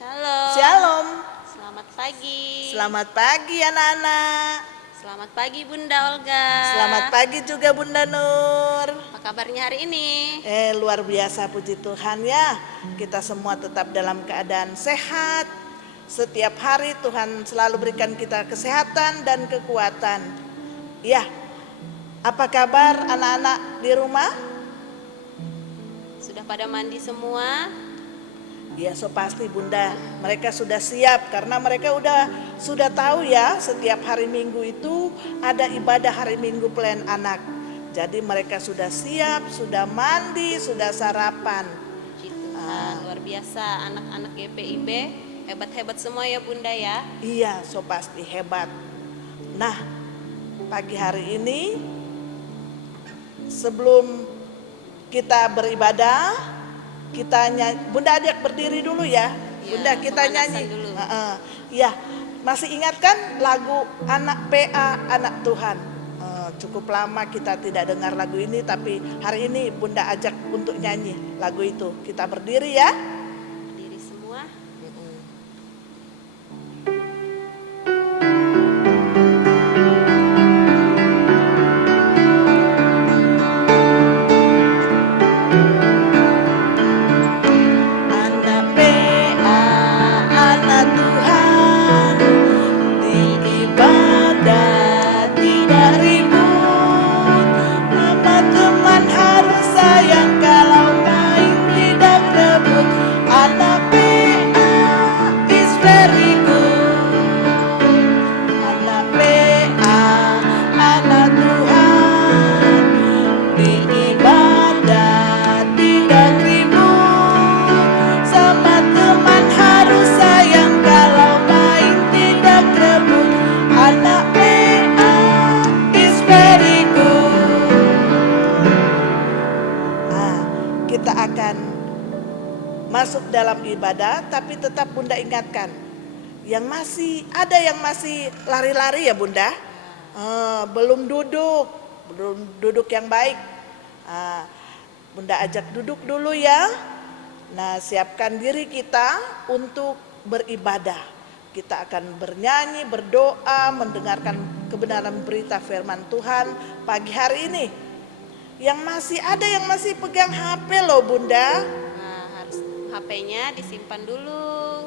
Shalom. Shalom. Selamat pagi. Selamat pagi anak-anak. Selamat pagi Bunda Olga. Selamat pagi juga Bunda Nur. Apa kabarnya hari ini? Luar biasa, puji Tuhan ya. Kita semua tetap dalam keadaan sehat. Setiap hari Tuhan selalu berikan kita kesehatan dan kekuatan. Ya, apa kabar anak-anak di rumah? Sudah pada mandi semua? Ya, so pasti Bunda, mereka sudah siap karena mereka sudah tahu ya, setiap hari Minggu itu ada ibadah hari Minggu pelayan anak. Jadi mereka sudah siap, sudah mandi, sudah sarapan. Puji Tuhan, luar biasa anak-anak GPIB, hebat-hebat semua ya Bunda ya. Iya, so pasti hebat. Nah, pagi hari ini sebelum kita beribadah, kita nyanyi. Bunda ajak berdiri dulu ya. Bunda kita nyanyi dulu. Ya, masih ingat kan lagu Anak PA Anak Tuhan? Cukup lama kita tidak dengar lagu ini, tapi hari ini Bunda ajak untuk nyanyi lagu itu. Kita berdiri ya. Berdiri semua. Anak PA Anak Tuhan, di ibadah tidak ribut. Teman-teman harus sayang, kalau main tidak rebut. Anak PA is very good. Anak PA Anak Tuhan, di ibadah tidak ribut. Sama teman harus sayang, kalau main tidak rebut. Anak PA is very good. Kita akan masuk dalam ibadah, tapi tetap Bunda ingatkan, yang masih lari-lari ya Bunda, belum duduk yang baik. Bunda ajak duduk dulu ya. Nah, siapkan diri kita untuk beribadah. Kita akan bernyanyi, berdoa, mendengarkan kebenaran berita firman Tuhan pagi hari ini. Yang masih pegang HP loh Bunda. Nah, harus HP-nya disimpan dulu,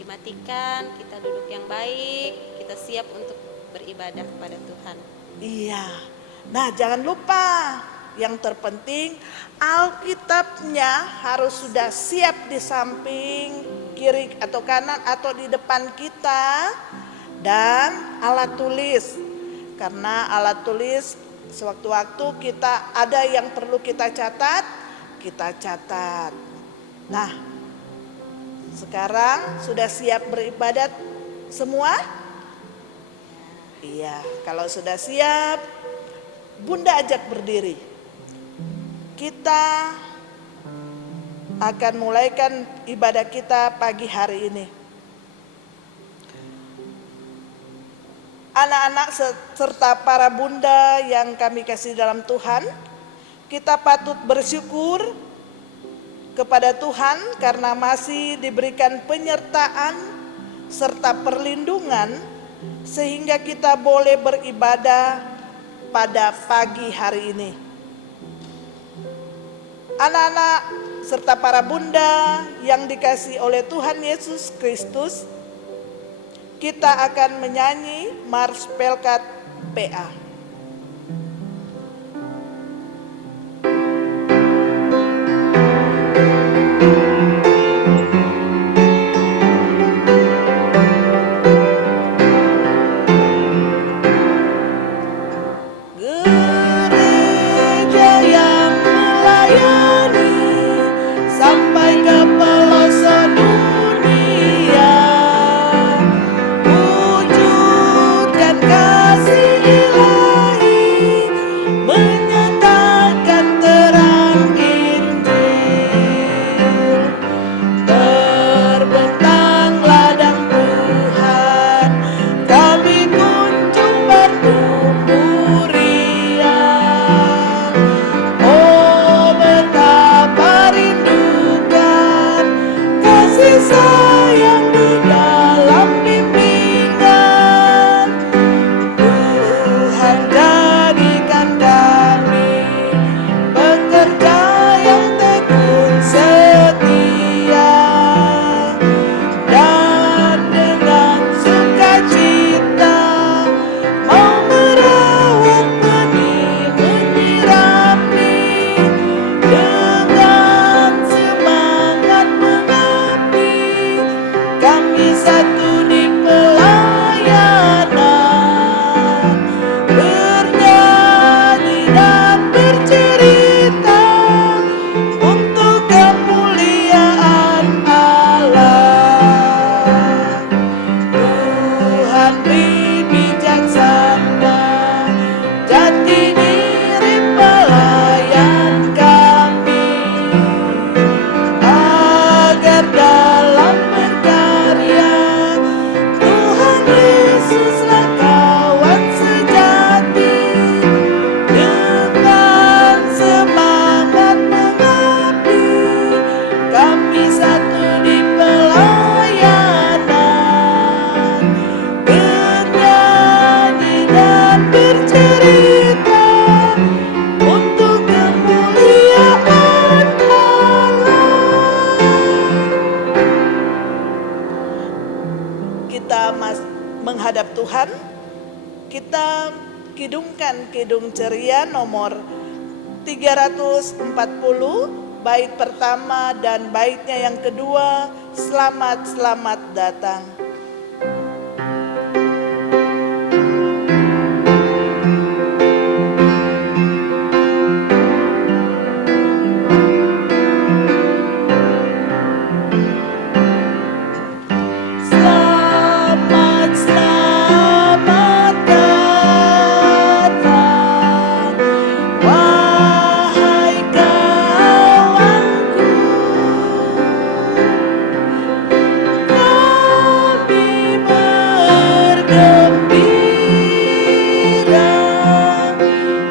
dimatikan, kita duduk yang baik, kita siap untuk beribadah kepada Tuhan. Iya. Nah, jangan lupa, yang terpenting Alkitabnya harus sudah siap di samping kiri atau kanan atau di depan kita, dan alat tulis. Karena alat tulis sewaktu-waktu kita ada yang perlu kita catat, kita catat. Nah, sekarang sudah siap beribadat semua? Iya, kalau sudah siap, Bunda ajak berdiri. Kita akan mulaikan ibadah kita pagi hari ini. Anak-anak serta para bunda yang kami kasih dalam Tuhan, kita patut bersyukur kepada Tuhan karena masih diberikan penyertaan serta perlindungan sehingga kita boleh beribadah pada pagi hari ini. Anak-anak serta para bunda yang dikasihi oleh Tuhan Yesus Kristus, kita akan menyanyi Mars Pelkat PA. Gereja yang melayani sampai ke pelosok dunia, wujudkan kasih ilahi. Tuhan, kita kidungkan kidung ceria nomor 340, bait pertama dan baitnya yang kedua, selamat selamat datang. Selamat selamat datang, wahai kawanku, kami bergembira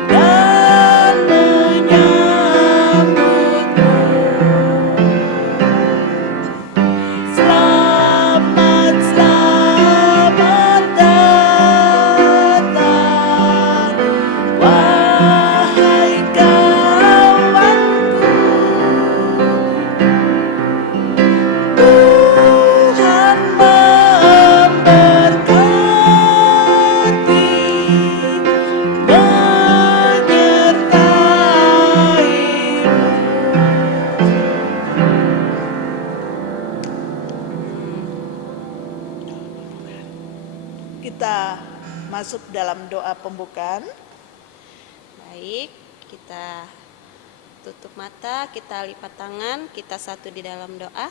dan menyambutmu. Selamat selamat datang, wahai kawanku, Tuhan memberkati, menyertaimu. Kita masuk dalam doa pembukaan. Baik, kita tutup mata, kita lipat tangan, kita satu di dalam doa.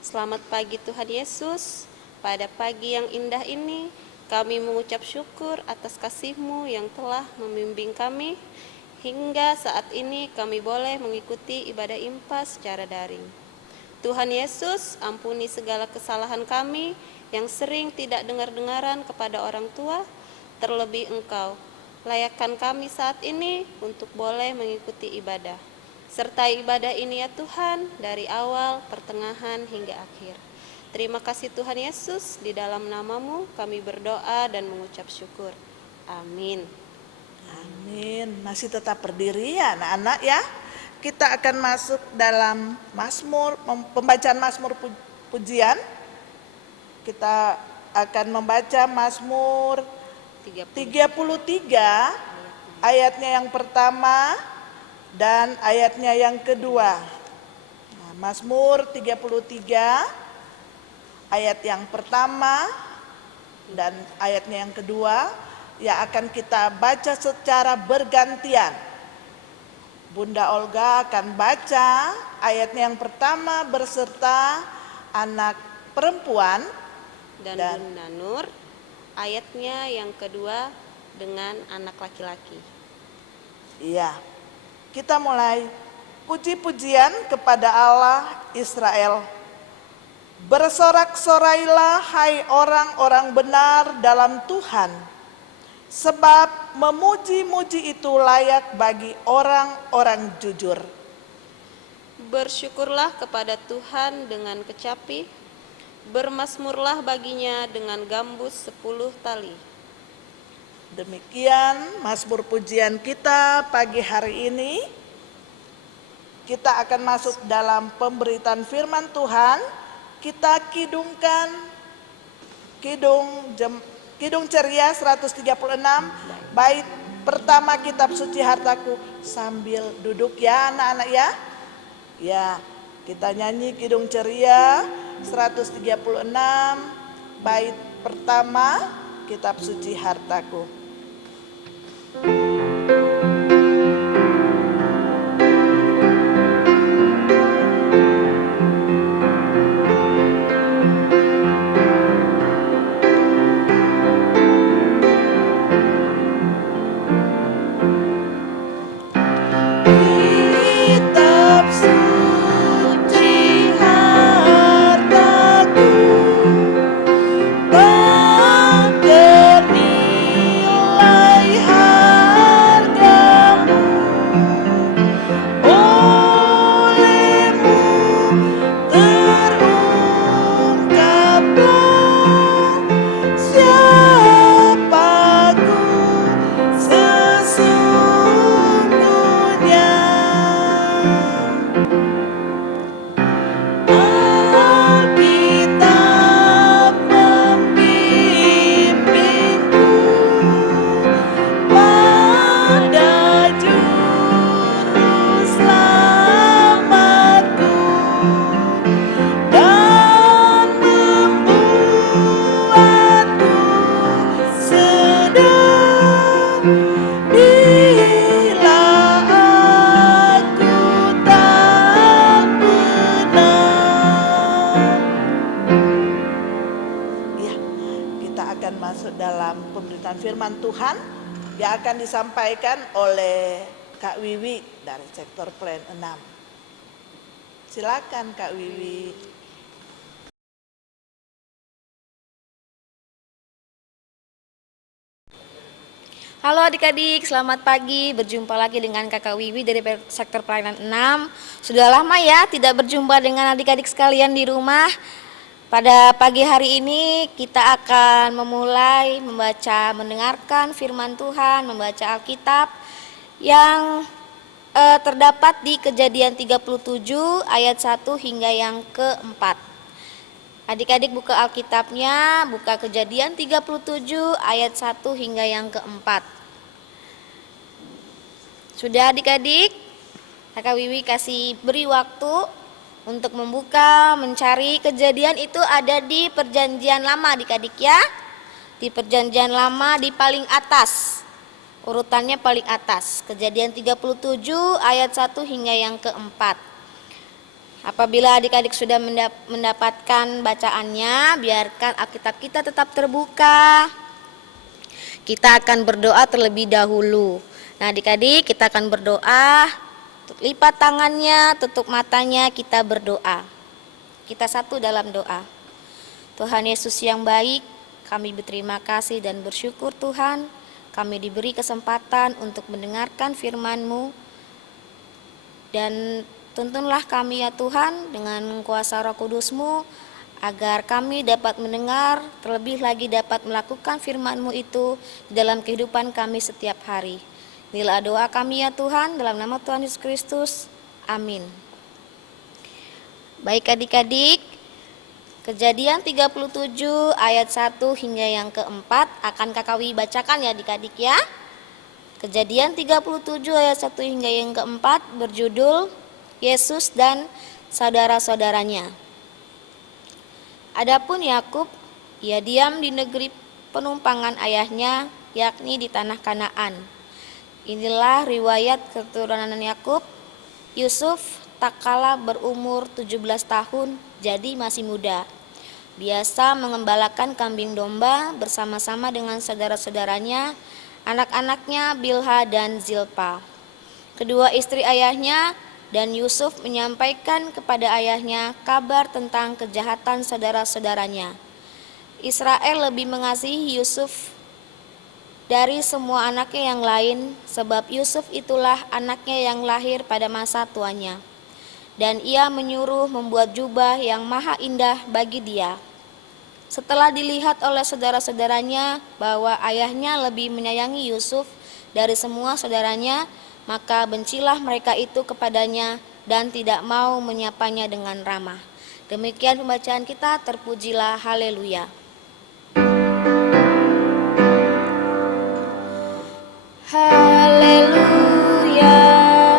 Selamat pagi Tuhan Yesus, pada pagi yang indah ini kami mengucap syukur atas kasih-Mu yang telah membimbing kami hingga saat ini kami boleh mengikuti ibadah IMPA secara daring. Tuhan Yesus, ampuni segala kesalahan kami yang sering tidak dengar-dengaran kepada orang tua, terlebih Engkau. Layakkan kami saat ini untuk boleh mengikuti ibadah. Sertai ibadah ini ya Tuhan, dari awal, pertengahan, hingga akhir. Terima kasih Tuhan Yesus, di dalam nama-Mu kami berdoa dan mengucap syukur. Amin. Amin. Masih tetap berdiri ya anak-anak ya. Kita akan masuk dalam Mazmur, pembacaan Mazmur pujian. Kita akan membaca Mazmur 33 ayatnya yang pertama dan ayatnya yang kedua. Nah, Mazmur 33 ayat yang pertama dan ayatnya yang kedua yang akan kita baca secara bergantian. Bunda Olga akan baca ayatnya yang pertama berserta anak perempuan Dan Bunda Nur, ayatnya yang kedua dengan anak laki-laki. Iya, kita mulai puji-pujian kepada Allah Israel. Bersorak-sorailah hai orang-orang benar dalam Tuhan, sebab memuji-muji itu layak bagi orang-orang jujur. Bersyukurlah kepada Tuhan dengan kecapi, bermazmurlah baginya dengan gambus 10 tali. Demikian Mazmur pujian kita pagi hari ini. Kita akan masuk dalam pemberitaan firman Tuhan. Kita kidungkan kidung ceria 136 bait pertama kitab suci hartaku, sambil duduk ya anak-anak ya. Ya, kita nyanyi kidung ceria 136 bait pertama kitab suci hartaku. Kitab suci hartaku, tak ternilai yang akan disampaikan oleh Kak Wiwi dari sektor plan 6. Silakan Kak Wiwi. Halo adik-adik, selamat pagi. Berjumpa lagi dengan Kakak Wiwi dari sektor pelayanan 6. Sudah lama ya tidak berjumpa dengan adik-adik sekalian di rumah. Pada pagi hari ini kita akan memulai mendengarkan firman Tuhan, membaca Alkitab yang terdapat di Kejadian 37 ayat 1 hingga yang keempat. Adik-adik buka Alkitabnya, buka Kejadian 37 ayat 1 hingga yang keempat. Sudah adik-adik? Kakak Wiwi kasih beri waktu untuk membuka, mencari. Kejadian itu ada di Perjanjian Lama adik-adik ya. Di Perjanjian Lama di paling atas. Urutannya paling atas. Kejadian 37 ayat 1 hingga yang keempat. Apabila adik-adik sudah mendapatkan bacaannya, biarkan Alkitab kita tetap terbuka. Kita akan berdoa terlebih dahulu. Nah adik-adik, kita akan berdoa. Lipat tangannya, tutup matanya, kita berdoa. Kita satu dalam doa. Tuhan Yesus yang baik, kami berterima kasih dan bersyukur Tuhan, kami diberi kesempatan untuk mendengarkan firman-Mu. Dan tuntunlah kami ya Tuhan dengan kuasa Roh Kudus-Mu, agar kami dapat mendengar, terlebih lagi dapat melakukan firman-Mu itu dalam kehidupan kami setiap hari. Inilah doa kami ya Tuhan, dalam nama Tuhan Yesus Kristus. Amin. Baik adik-adik, Kejadian 37 ayat 1 hingga yang keempat akan Kakak Wiwi bacakan ya adik-adik ya. Kejadian 37 ayat 1 hingga yang keempat berjudul Yesus dan saudara-saudaranya. Adapun Yakub, ia diam di negeri penumpangan ayahnya, yakni di tanah Kanaan. Inilah riwayat keturunan Yakub. Yusuf tak kala berumur 17 tahun, jadi masih muda. Biasa mengembalakan kambing domba bersama-sama dengan saudara-saudaranya, anak-anaknya Bilha dan Zilpa. Kedua istri ayahnya dan Yusuf menyampaikan kepada ayahnya kabar tentang kejahatan saudara-saudaranya. Israel lebih mengasihi Yusuf dari semua anaknya yang lain, sebab Yusuf itulah anaknya yang lahir pada masa tuanya. Dan ia menyuruh membuat jubah yang maha indah bagi dia. Setelah dilihat oleh saudara-saudaranya bahwa ayahnya lebih menyayangi Yusuf dari semua saudaranya, maka bencilah mereka itu kepadanya dan tidak mau menyapanya dengan ramah. Demikian pembacaan kita, terpujilah haleluya. Haleluya,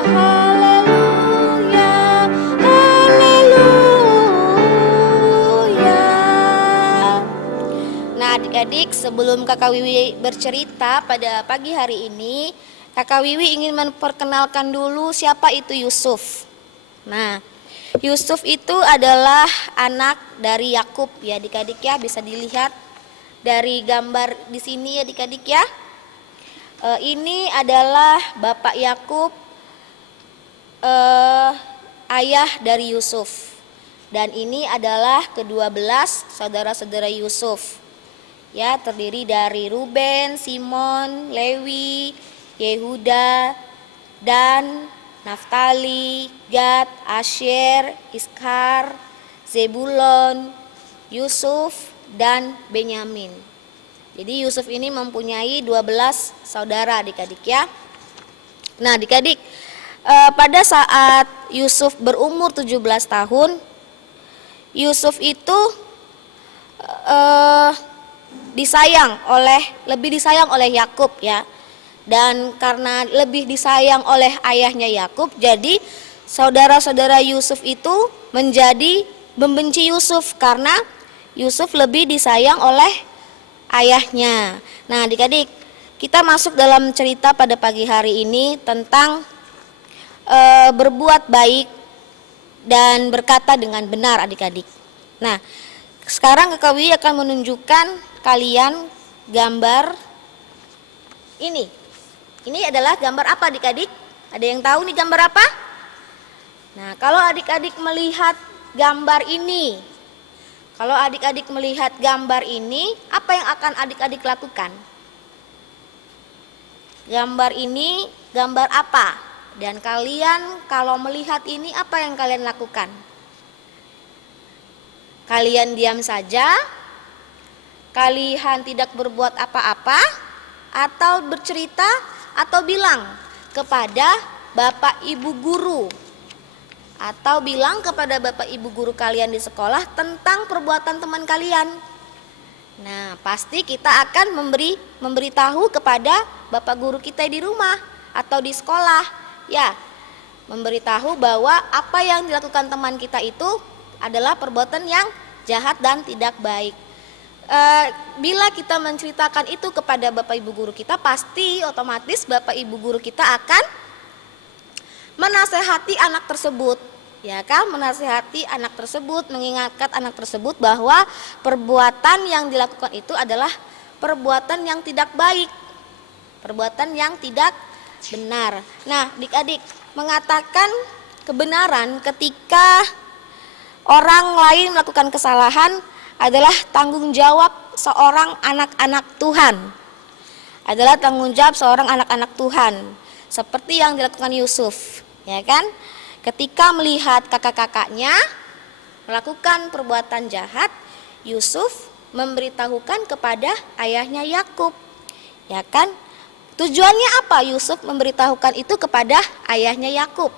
haleluya, haleluya. Nah adik-adik, sebelum Kakak Wiwi bercerita pada pagi hari ini, Kakak Wiwi ingin memperkenalkan dulu siapa itu Yusuf. Nah, Yusuf itu adalah anak dari Yakub ya adik-adik ya, bisa dilihat dari gambar di sini ya adik-adik ya. Ini adalah Bapak Yakub, ayah dari Yusuf. Dan ini adalah ke-12 saudara-saudara Yusuf. Ya, terdiri dari Ruben, Simon, Lewi, Yehuda, Dan, Naftali, Gad, Asyer, Iskar, Zebulon, Yusuf, dan Benyamin. Jadi Yusuf ini mempunyai 12 saudara adik-adik ya. Nah adik-adik, pada saat Yusuf berumur 17 tahun, Yusuf itu lebih disayang oleh Yakub ya. Dan karena lebih disayang oleh ayahnya Yakub, jadi saudara-saudara Yusuf itu menjadi membenci Yusuf karena Yusuf lebih disayang oleh ayahnya. Nah adik-adik, kita masuk dalam cerita pada pagi hari ini tentang berbuat baik dan berkata dengan benar adik-adik. Nah sekarang Kakak Wiwi akan menunjukkan kalian gambar ini. Ini adalah gambar apa adik-adik? Ada yang tahu nih gambar apa? Nah, kalau adik-adik melihat gambar ini, apa yang akan adik-adik lakukan? Gambar ini gambar apa? Dan kalian kalau melihat ini apa yang kalian lakukan? Kalian diam saja? Kalian tidak berbuat apa-apa? Atau bercerita? Atau bilang kepada Bapak Ibu guru? Atau bilang kepada Bapak Ibu guru kalian di sekolah tentang perbuatan teman kalian? Nah, pasti kita akan memberitahu kepada Bapak guru kita di rumah atau di sekolah. Ya, memberitahu bahwa apa yang dilakukan teman kita itu adalah perbuatan yang jahat dan tidak baik. Bila kita menceritakan itu kepada Bapak Ibu guru kita, pasti otomatis Bapak Ibu guru kita akan menasehati anak tersebut, ya kan? Menasehati anak tersebut, mengingatkan anak tersebut bahwa perbuatan yang dilakukan itu adalah perbuatan yang tidak baik, perbuatan yang tidak benar. Nah, adik-adik, mengatakan kebenaran ketika orang lain melakukan kesalahan adalah tanggung jawab seorang anak-anak Tuhan. Adalah tanggung jawab seorang anak-anak Tuhan. Seperti yang dilakukan Yusuf, ya kan? Ketika melihat kakak-kakaknya melakukan perbuatan jahat, Yusuf memberitahukan kepada ayahnya Yakub. Ya kan? Tujuannya apa Yusuf memberitahukan itu kepada ayahnya Yakub?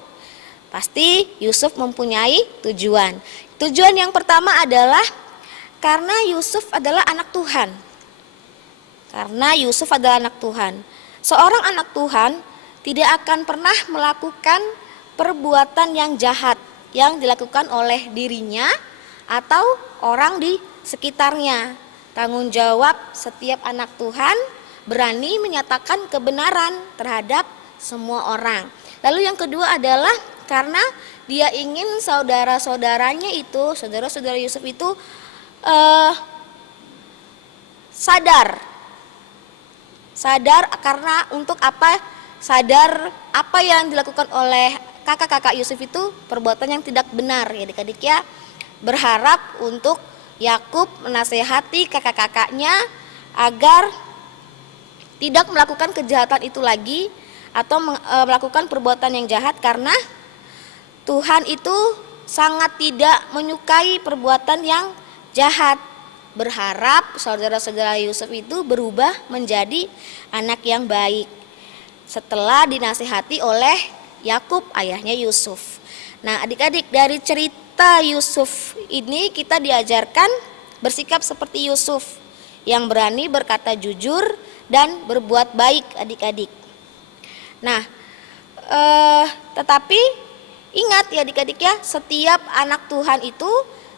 Pasti Yusuf mempunyai tujuan. Tujuan yang pertama adalah karena Yusuf adalah anak Tuhan. Karena Yusuf adalah anak Tuhan. Seorang anak Tuhan tidak akan pernah melakukan perbuatan yang jahat yang dilakukan oleh dirinya atau orang di sekitarnya. Tanggung jawab setiap anak Tuhan berani menyatakan kebenaran terhadap semua orang. Lalu yang kedua adalah karena dia ingin saudara-saudaranya itu, saudara-saudara Yusuf itu sadar karena untuk apa? Sadar apa yang dilakukan oleh kakak-kakak Yusuf itu perbuatan yang tidak benar, ya adik-adik ya. Berharap untuk Yakub menasehati kakak-kakaknya agar tidak melakukan kejahatan itu lagi atau melakukan perbuatan yang jahat, karena Tuhan itu sangat tidak menyukai perbuatan yang jahat. Berharap saudara-saudara Yusuf itu berubah menjadi anak yang baik setelah dinasihati oleh Yakub, ayahnya Yusuf. Nah, adik-adik, dari cerita Yusuf ini kita diajarkan bersikap seperti Yusuf yang berani berkata jujur dan berbuat baik, adik-adik. Nah, tetapi ingat ya adik-adik ya, setiap anak Tuhan itu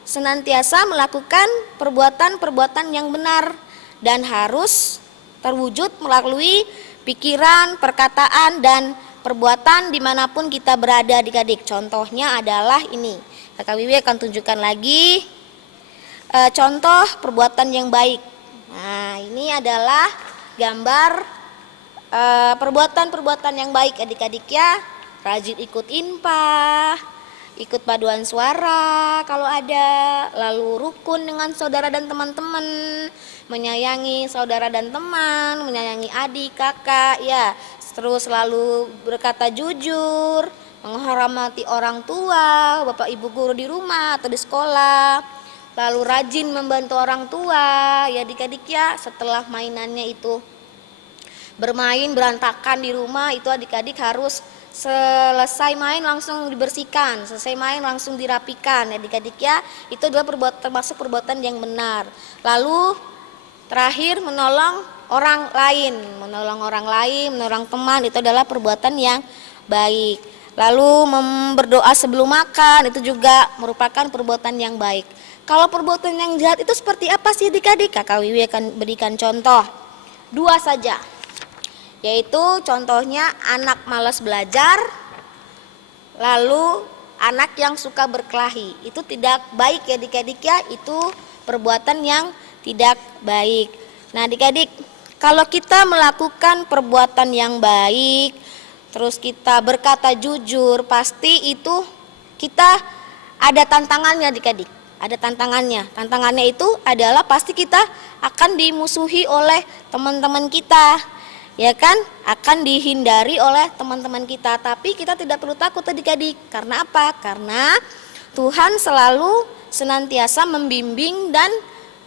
senantiasa melakukan perbuatan-perbuatan yang benar dan harus terwujud melalui pikiran, perkataan, dan perbuatan dimanapun kita berada, adik-adik. Contohnya adalah ini, Kakak Wiwi akan tunjukkan lagi contoh perbuatan yang baik. Nah, ini adalah gambar perbuatan-perbuatan yang baik, adik-adik ya. Rajin ikut infak, ikut paduan suara kalau ada, lalu rukun dengan saudara dan teman-teman, menyayangi saudara dan teman, menyayangi adik, kakak ya, terus selalu berkata jujur, menghormati orang tua, bapak ibu guru di rumah atau di sekolah, lalu rajin membantu orang tua ya adik-adik ya. Setelah mainannya itu bermain berantakan di rumah, itu adik-adik harus selesai main langsung dibersihkan, selesai main langsung dirapikan ya adik-adik ya. Itu adalah termasuk perbuatan yang benar. Lalu terakhir menolong orang lain, menolong teman, itu adalah perbuatan yang baik. Lalu berdoa sebelum makan, itu juga merupakan perbuatan yang baik. Kalau perbuatan yang jahat itu seperti apa sih adik-adik? Kakak Wiwi akan berikan contoh 2 saja. Yaitu contohnya anak malas belajar, lalu anak yang suka berkelahi. Itu tidak baik ya adik-adik ya, itu perbuatan yang tidak baik. Nah adik-adik, Kalau kita melakukan perbuatan yang baik, terus kita berkata jujur, pasti itu kita ada tantangannya adik-adik. Ada tantangannya. Tantangannya itu adalah pasti kita akan dimusuhi oleh teman-teman kita. Ya kan? Akan dihindari oleh teman-teman kita. Tapi kita tidak perlu takut adik-adik. Karena apa? Karena Tuhan selalu senantiasa membimbing dan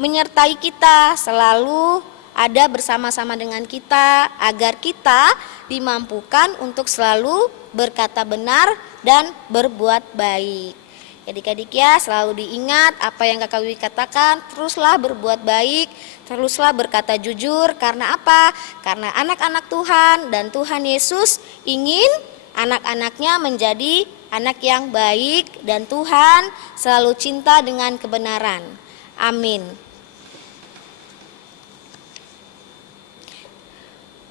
menyertai kita, selalu ada bersama-sama dengan kita agar kita dimampukan untuk selalu berkata benar dan berbuat baik. Adik-adik ya, selalu diingat apa yang Kakak Wiwi katakan, teruslah berbuat baik, teruslah berkata jujur. Karena apa? Karena anak-anak Tuhan dan Tuhan Yesus ingin anak-anaknya menjadi anak yang baik dan Tuhan selalu cinta dengan kebenaran. Amin.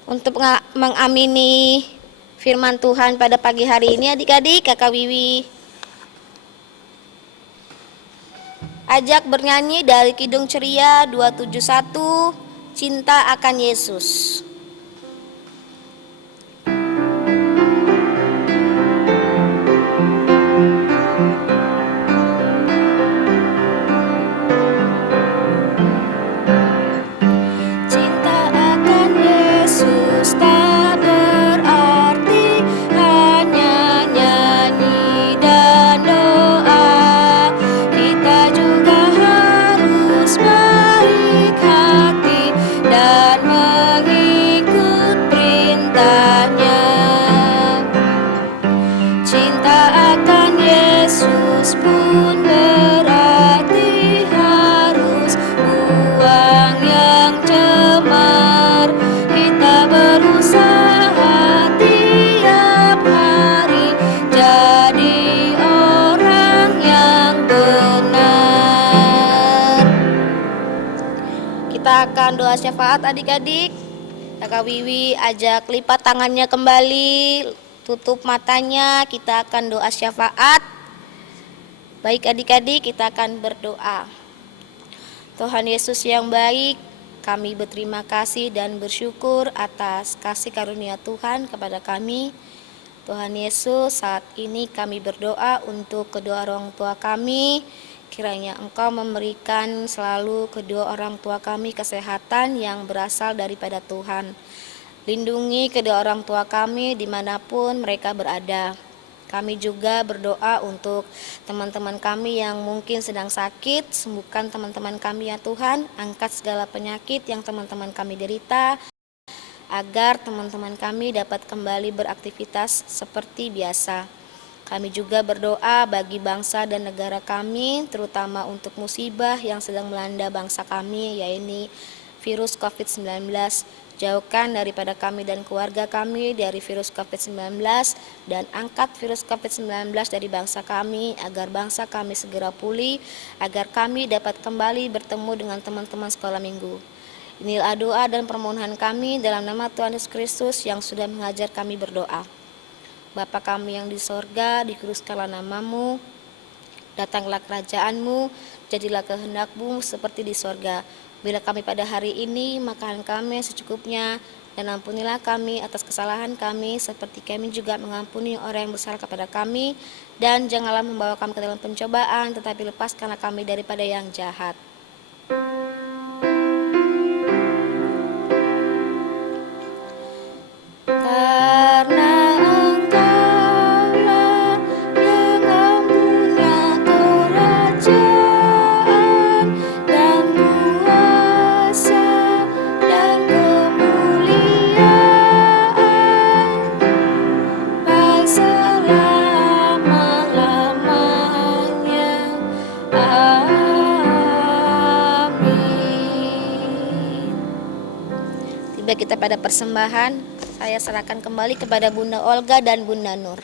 Untuk mengamini firman Tuhan pada pagi hari ini adik-adik, Kakak Wiwi ajak bernyanyi dari Kidung Ceria 271, Cinta akan Yesus. Akan doa syafaat adik-adik. Kakak Wiwi ajak lipat tangannya kembali, tutup matanya, kita akan doa syafaat. Baik adik-adik, kita akan berdoa. Tuhan Yesus yang baik, kami berterima kasih dan bersyukur atas kasih karunia Tuhan kepada kami. Tuhan Yesus, saat ini kami berdoa untuk kedua orang tua kami. Kiranya Engkau memberikan selalu kedua orang tua kami kesehatan yang berasal daripada Tuhan. Lindungi kedua orang tua kami dimanapun mereka berada. Kami juga berdoa untuk teman-teman kami yang mungkin sedang sakit. Sembuhkan teman-teman kami ya Tuhan. Angkat segala penyakit yang teman-teman kami derita, agar teman-teman kami dapat kembali beraktivitas seperti biasa. Kami juga berdoa bagi bangsa dan negara kami, terutama untuk musibah yang sedang melanda bangsa kami, yaitu virus COVID-19. Jauhkan daripada kami dan keluarga kami dari virus COVID-19, dan angkat virus COVID-19 dari bangsa kami, agar bangsa kami segera pulih, agar kami dapat kembali bertemu dengan teman-teman sekolah minggu. Inilah doa dan permohonan kami dalam nama Tuhan Yesus Kristus yang sudah mengajar kami berdoa. Bapa kami yang di sorga, dikuduskanlah namamu, datanglah kerajaanmu, jadilah kehendakmu seperti di sorga. Bila kami pada hari ini makan kami secukupnya, dan ampunilah kami atas kesalahan kami, seperti kami juga mengampuni orang yang bersalah kepada kami, dan janganlah membawa kami ke dalam pencobaan, tetapi lepaskanlah kami daripada yang jahat. Kita pada persembahan, saya serahkan kembali kepada Bunda Olga dan Bunda Nur.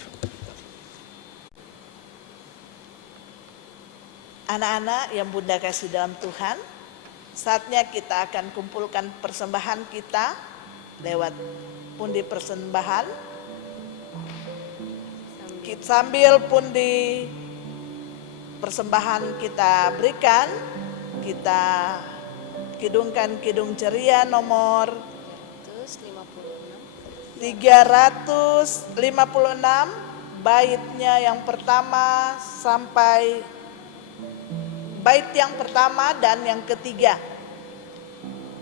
Anak-anak yang Bunda kasih dalam Tuhan, saatnya kita akan kumpulkan persembahan kita lewat pundi persembahan. Sambil pundi persembahan kita berikan, kita kidungkan Kidung Ceria nomor 356 baitnya yang pertama sampai bait yang pertama dan yang ketiga.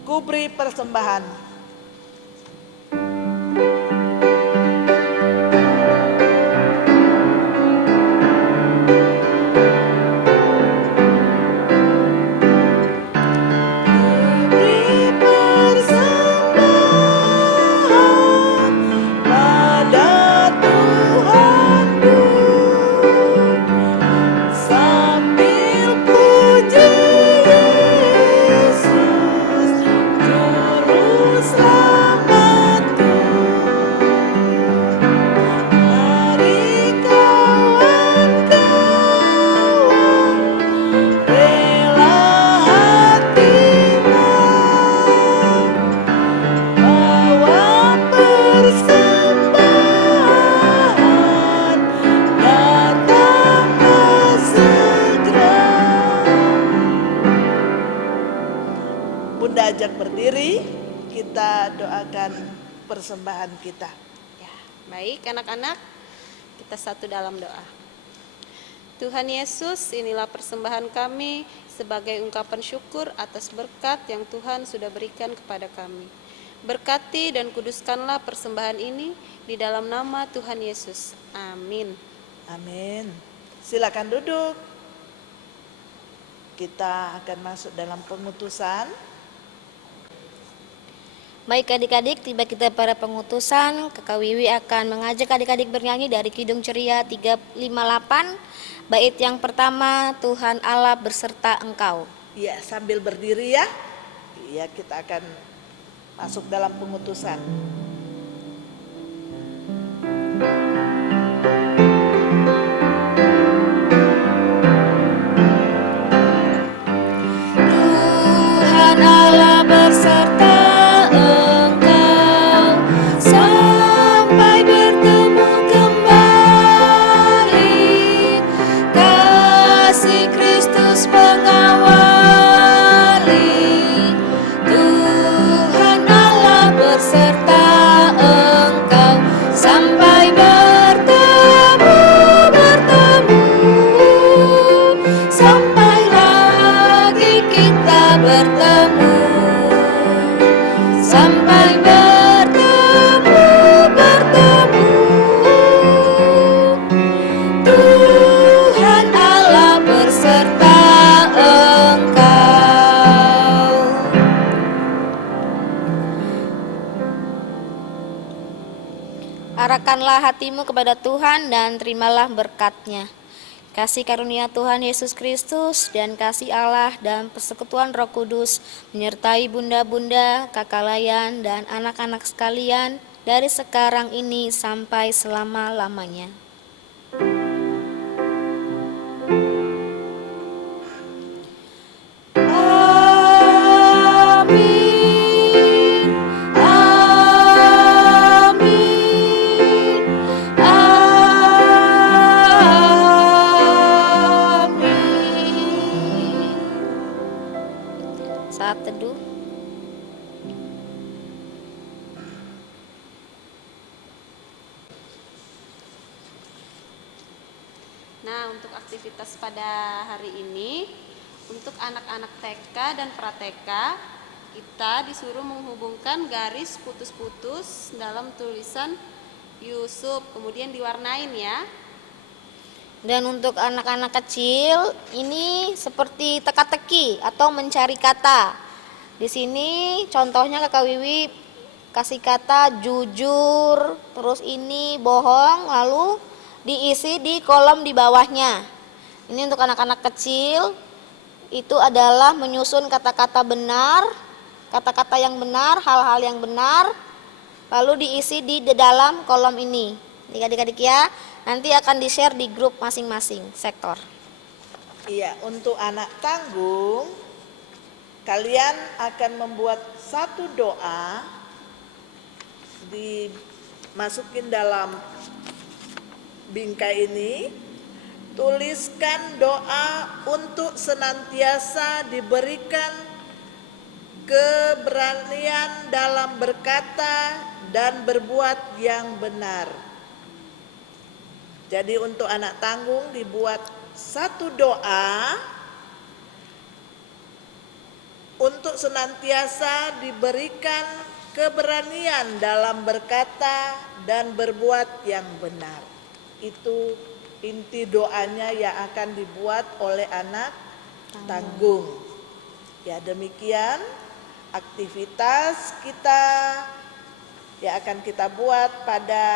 Kuberi persembahan. Kuberi persembahan pada Tuhanku, sambil puji Yesus Juru Selamatku. Mari kawan-kawan, rela hatinya bawa persembahan, datanglah segera. Bunda ajak berdiri, kita doakan persembahan kita. Ya, baik anak-anak, kita satu dalam doa. Tuhan Yesus, inilah persembahan kami sebagai ungkapan syukur atas berkat yang Tuhan sudah berikan kepada kami. Berkati dan kuduskanlah persembahan ini di dalam nama Tuhan Yesus. Amin. Amin. Silakan duduk. Kita akan masuk dalam pengutusan. Baik adik-adik, tiba kita pada pengutusan. Kakak Wiwi akan mengajak adik-adik bernyanyi dari Kidung Ceria 358. Bait yang pertama, Tuhan Allah berserta engkau. Ya, sambil berdiri ya. Ya, kita akan masuk dalam pengutusan. Tuhan Allah berserta engkau sampai bertemu kembali. Kasih Kristus mengawali. Tuhan Allah berserta engkau sampai bertemu, sampai lagi kita bertemu, sampai bertemu. Tuhan Allah berserta engkau. Arahkanlah hatimu kepada Tuhan dan terimalah berkat-Nya. Kasih karunia Tuhan Yesus Kristus dan kasih Allah dan persekutuan Roh Kudus menyertai bunda-bunda, kakak layan, dan anak-anak sekalian dari sekarang ini sampai selama-lamanya. Amin. Amin. Amin. Saat teduh. Nah, untuk aktivitas pada hari ini, untuk anak-anak TK dan pra-TK, kita disuruh menghubungkan garis putus-putus dalam tulisan Yusuf, kemudian diwarnain ya. Dan untuk anak-anak kecil, ini seperti teka-teki atau mencari kata. Di sini contohnya Kakak Wiwi kasih kata jujur, terus ini bohong, lalu diisi di kolom di bawahnya. Ini untuk anak-anak kecil, itu adalah menyusun kata-kata benar, kata-kata yang benar, hal-hal yang benar, lalu diisi di dalam kolom ini. Adik-adik ya, nanti akan di-share di grup masing-masing sektor. Iya, untuk anak tanggung, kalian akan membuat satu doa, dimasukin dalam bingkai ini. Tuliskan doa untuk senantiasa diberikan keberanian dalam berkata dan berbuat yang benar. Jadi untuk anak tanggung dibuat satu doa untuk senantiasa diberikan keberanian dalam berkata dan berbuat yang benar. Itu inti doanya yang akan dibuat oleh anak tanggung. Ya, demikian aktivitas kita yang akan kita buat pada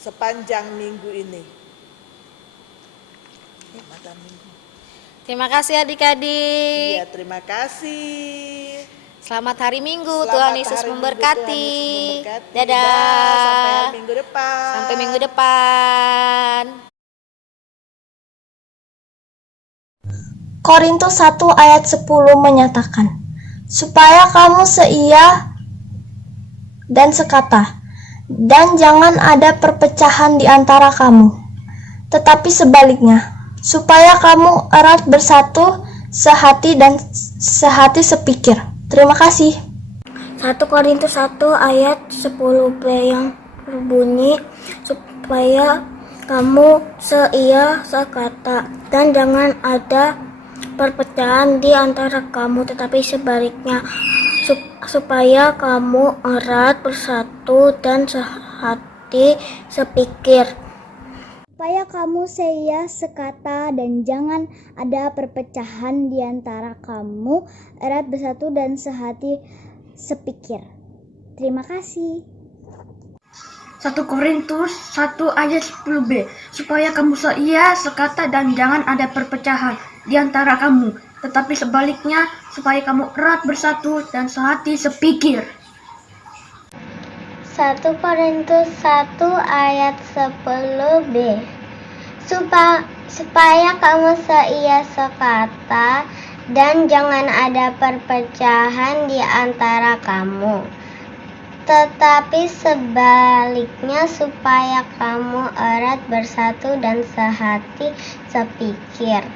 sepanjang minggu ini. Pada minggu. Terima kasih adik-adik. Iya, terima kasih. Selamat hari Minggu, Selamat Tuhan Yesus hari Minggu, memberkati. Tuhan Yesus memberkati. Dadah. Sampai hari minggu depan. Sampai minggu depan. Korintus 1 ayat 10 menyatakan, supaya kamu seia dan sekata, dan jangan ada perpecahan di antara kamu, tetapi sebaliknya, supaya kamu erat bersatu, sehati dan sehati sepikir. Terima kasih. 1 Korintus 1 ayat 10b yang berbunyi, supaya kamu seia sekata, dan jangan ada perpecahan di antara kamu, tetapi sebaliknya, supaya kamu erat bersatu dan sehati sepikir. Supaya kamu seia sekata dan jangan ada perpecahan di antara kamu, erat bersatu dan sehati sepikir. Terima kasih. 1 Korintus 1 ayat 10b, supaya kamu seia sekata dan jangan ada perpecahan di antara kamu, tetapi sebaliknya, supaya kamu erat bersatu dan sehati sepikir. 1 Korintus 1 ayat 10b, supaya kamu seia sekata dan jangan ada perpecahan di antara kamu, tetapi sebaliknya, supaya kamu erat bersatu dan sehati sepikir.